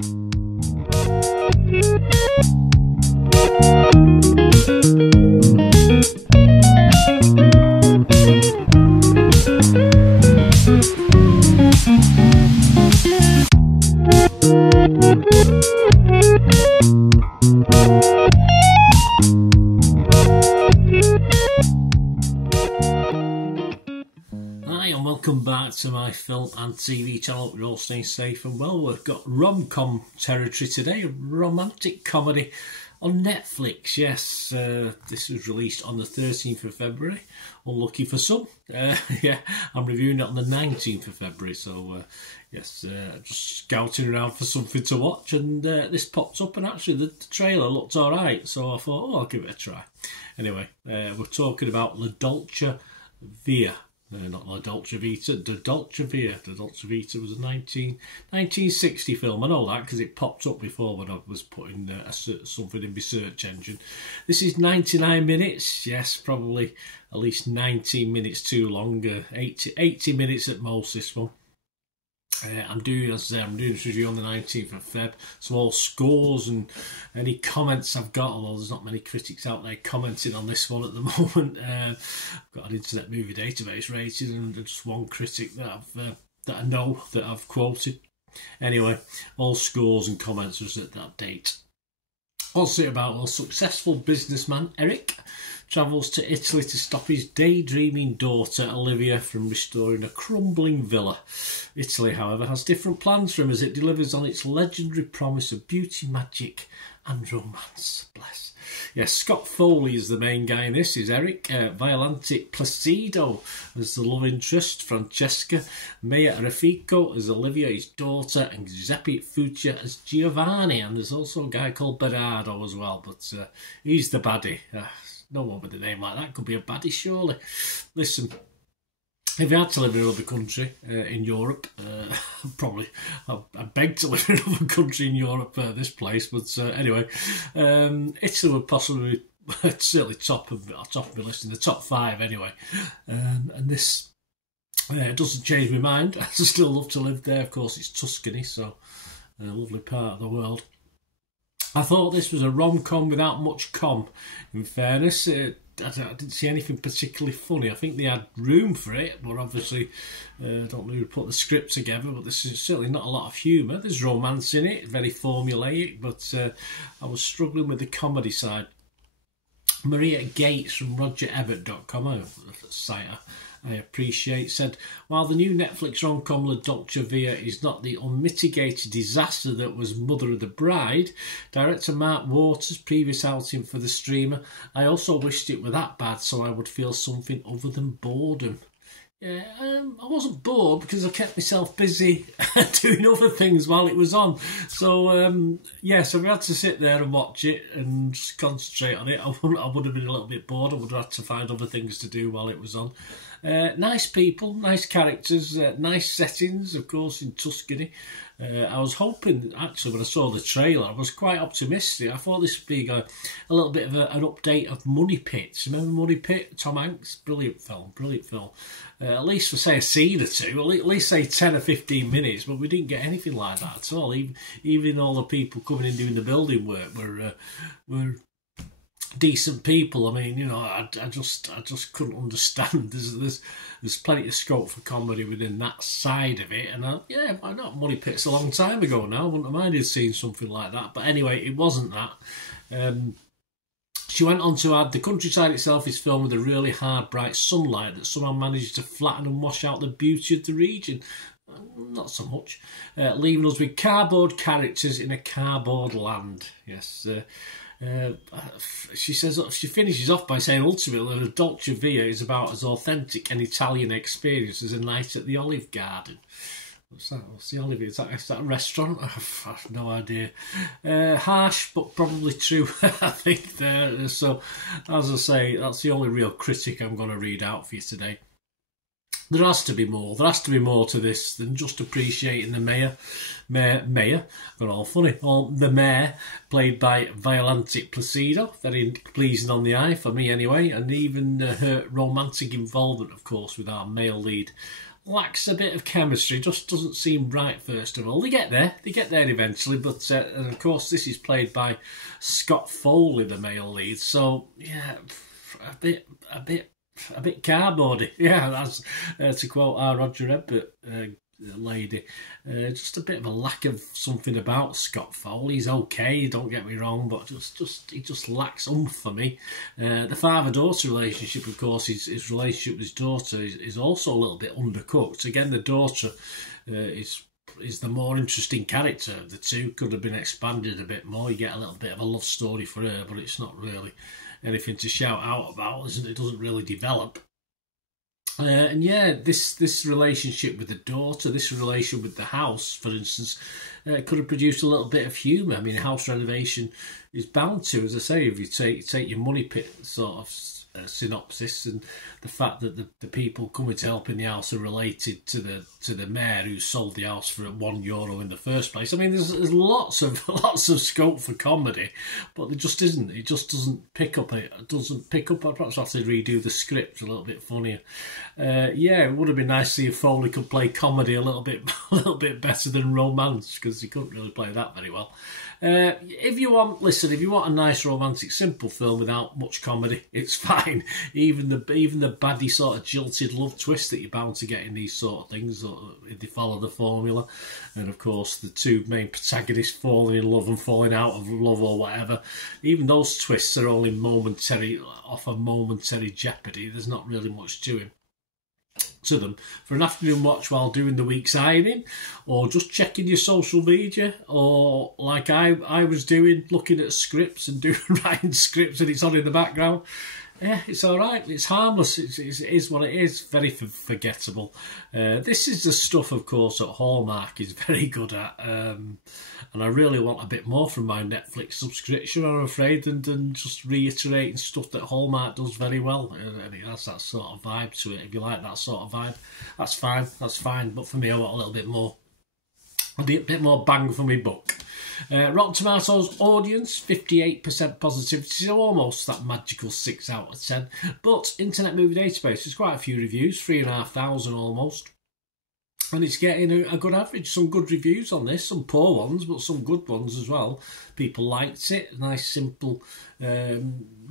Welcome back to my film and TV channel. We're all staying safe and well. We've got rom-com territory today, a romantic comedy on Netflix. Yes, this was released on the 13th of February. Unlucky for some. Yeah, I'm reviewing it on the 19th of February. So, yes, just scouting around for something to watch. And this popped up and actually the trailer looked all right. So I thought, oh, I'll give it a try. Anyway, we're talking about La Dolce Villa. Not La Dolce Vita, the Dolce Villa. The Dolce Vita was a 1960 film. I know that because it popped up before when I was putting something in my search engine. This is 99 minutes. Yes, probably at least 19 minutes too long. 80 minutes at most, this one. I'm doing this review on the 19th of Feb. Small scores and any comments I've got, although there's not many critics out there commenting on this one at the moment. I've got an Internet Movie Database rating and just one critic that I know that I've quoted. Anyway, all scores and comments was at that date. Also about a successful businessman, Eric, travels to Italy to stop his daydreaming daughter, Olivia, from restoring a crumbling villa. Italy, however, has different plans for him as it delivers on its legendary promise of beauty, magic and romance. Bless. Yes, Scott Foley is the main guy in this, is Eric. Violante Placido as the love interest, Francesca. Maya Rafico as Olivia, his daughter, and Giuseppe Fuccia as Giovanni. And there's also a guy called Bernardo as well, but he's the baddie. No one with a name like that could be a baddie, surely. Listen, if you had to live in another country in Europe, probably I'd beg to live in another country in Europe, this place. But anyway, Italy would possibly certainly top of my list in the top 5 anyway. And this doesn't change my mind. I still love to live there. Of course, it's Tuscany, so a lovely part of the world. I thought this was a rom-com without much com, in fairness. I didn't see anything particularly funny. I think they had room for it, but obviously I don't know who put the script together, but there's certainly not a lot of humour. There's romance in it, very formulaic, but I was struggling with the comedy side. Maria Gates from RogerEbert.com, a site I appreciate, said, while the new Netflix rom-com La Dolce Villa is not the unmitigated disaster that was Mother of the Bride, director Mark Waters' previous outing for the streamer, I also wished it were that bad so I would feel something other than boredom. Yeah, I wasn't bored because I kept myself busy doing other things while it was on. So, yes, if I had to sit there and watch it and just concentrate on it, I would have been a little bit bored. I would have had to find other things to do while it was on. Nice people, nice characters, nice settings, of course, in Tuscany. I was hoping, actually, when I saw the trailer, I was quite optimistic. I thought this would be a little bit of an update of Money Pit. Remember Money Pit? Tom Hanks? Brilliant film, brilliant film. At least for, say, a scene or two, at least, say, 10 or 15 minutes, but we didn't get anything like that at all. Even all the people coming in doing the building work were decent people. I mean, you know, I just couldn't understand. There's plenty of scope for comedy within that side of it, and yeah, why not? Money Pit's a long time ago now. I wouldn't have minded seeing something like that, but anyway, it wasn't that. She went on to add, the countryside itself is filmed with a really hard, bright sunlight that somehow manages to flatten and wash out the beauty of the region. Not so much. Leaving us with cardboard characters in a cardboard land. Yes. She finishes off by saying ultimately the Dolce Villa is about as authentic an Italian experience as a night at the Olive Garden. What's that? What's the Olive? Is that a restaurant? I have no idea. Harsh, but probably true, I think. So, as I say, that's the only real critic I'm going to read out for you today. There has to be more. There has to be more to this than just appreciating the mayor. They're all funny. The mayor, played by Violante Placido, very pleasing on the eye, for me anyway, and even her romantic involvement, of course, with our male lead, lacks a bit of chemistry, just doesn't seem right first of all. They get there eventually, but and of course this is played by Scott Foley, the male lead, so yeah, a bit cardboardy. Yeah, that's to quote our Roger Ebert lady. Just a bit of a lack of something about Scott Foley. He's okay, don't get me wrong, but he just lacks oomph for me. The father-daughter relationship, of course, his relationship with his daughter is also a little bit undercooked. Again, the daughter is the more interesting character of the two. Could have been expanded a bit more. You get a little bit of a love story for her, but it's not really anything to shout out about, isn't it? It doesn't really develop. And yeah, this relationship with the daughter, this relation with the house, for instance, could have produced a little bit of humour. I mean, house renovation is bound to, as I say, if you take your money pit sort of synopsis, and the fact that the people coming to help in the house are related to the mayor who sold the house for €1 in the first place. I mean, there's lots of scope for comedy, but there just isn't. It just doesn't pick up. It doesn't pick up. I perhaps have to redo the script a little bit funnier. Yeah, it would have been nice to see if Foley could play comedy a little bit better than romance, because he couldn't really play that very well. If you want a nice romantic simple film without much comedy, it's fine. Even the baddie sort of jilted love twist that you're bound to get in these sort of things, if they follow the formula, and of course the two main protagonists falling in love and falling out of love or whatever, even those twists are only momentary jeopardy. There's not really much to them for an afternoon watch while doing the week's ironing, or just checking your social media, or like I was doing, looking at scripts and writing scripts and it's on in the background. Yeah, it's all right. It's harmless. It is what it is. Very forgettable. This is the stuff, of course, that Hallmark is very good at. And I really want a bit more from my Netflix subscription, I'm afraid, than just reiterating stuff that Hallmark does very well. And it has that sort of vibe to it. If you like that sort of vibe, that's fine. That's fine. But for me, I want a little bit more. A bit more bang for my buck. Rotten Tomatoes audience, 58% positivity, so almost that magical 6 out of 10. But Internet Movie Database, there's quite a few reviews, 3,500 almost. And it's getting a good average, some good reviews on this, some poor ones, but some good ones as well. People liked it, nice simple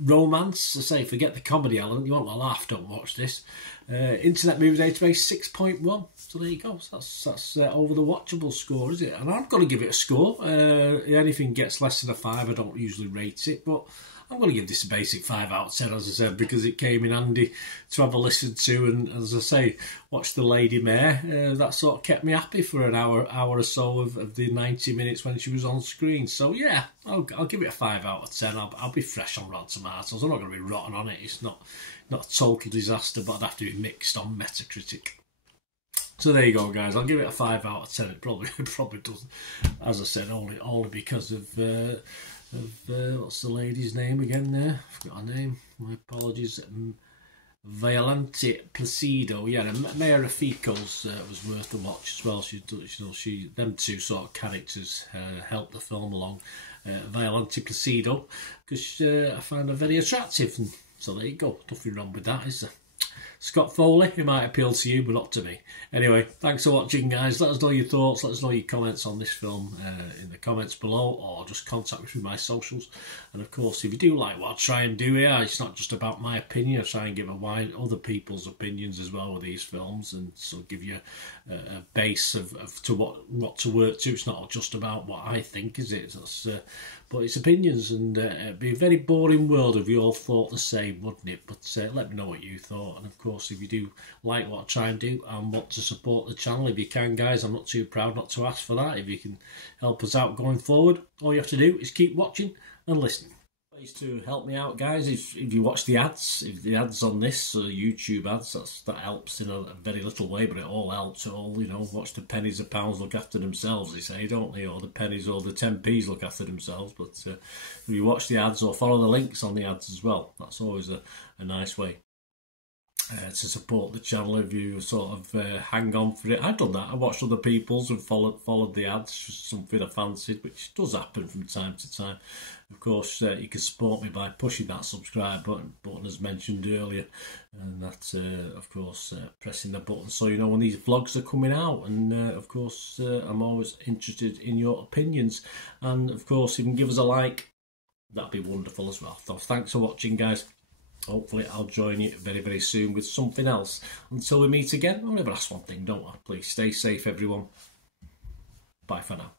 romance. I say, forget the comedy element, you want a laugh, don't watch this. Internet Movie Database, 6.1. So there you go, that's over the watchable score, is it? And I've got to give it a score. Anything gets less than a 5, I don't usually rate it, but I'm going to give this a basic 5 out of 10, as I said, because it came in handy to have a listen to, and as I say, watch the Lady Mayor. That sort of kept me happy for an hour or so of the 90 minutes when she was on screen. So yeah, I'll give it a 5 out of 10. I'll be fresh on Rotten Tomatoes. I'm not going to be rotten on it. It's not a total disaster, but I'd have to be mixed on Metacritic. So there you go, guys. I'll give it a 5 out of 10. It probably doesn't, as I said, only because of what's the lady's name again there? I forgot her name. My apologies. Violante Placido. Yeah, Maya Rafico's was worth a watch as well. Them two sort of characters helped the film along. Violante Placido, because I find her very attractive. And so there you go. Nothing wrong with that, is there? Scott Foley, it might appeal to you, but not to me. Anyway, thanks for watching, guys. Let us know your thoughts. Let us know your comments on this film in the comments below, or just contact me through my socials. And of course, if you do like what I try and do here, it's not just about my opinion. I try and give a wide other people's opinions as well with these films, and so give you a base of to what to work to. It's not just about what I think, is it? But it's opinions, and it'd be a very boring world if you all thought the same, wouldn't it? But let me know what you thought, and of course, if you do like what I try and do and want to support the channel, if you can, guys, I'm not too proud not to ask for that. If you can help us out going forward, all you have to do is keep watching and listening. Ways to help me out, guys, if you watch the ads, if the ads on this YouTube ads, that helps in a very little way, but it all helps. It all, watch the pennies and pounds look after themselves, they say, don't they? Or the pennies or the 10p's look after themselves. But if you watch the ads or follow the links on the ads as well, that's always a nice way. to support the channel if you sort of hang on for it. I've done that. I watched other people's and followed the ads, just something I fancied, which does happen from time to time. Of course, you can support me by pushing that subscribe button as mentioned earlier, and that's of course pressing the button so you know when these vlogs are coming out. And of course I'm always interested in your opinions, and of course if you can give us a like, that'd be wonderful as well. So thanks for watching, guys. Hopefully I'll join you very, very soon with something else. Until we meet again, I'll never ask one thing, don't I? Please stay safe, everyone. Bye for now.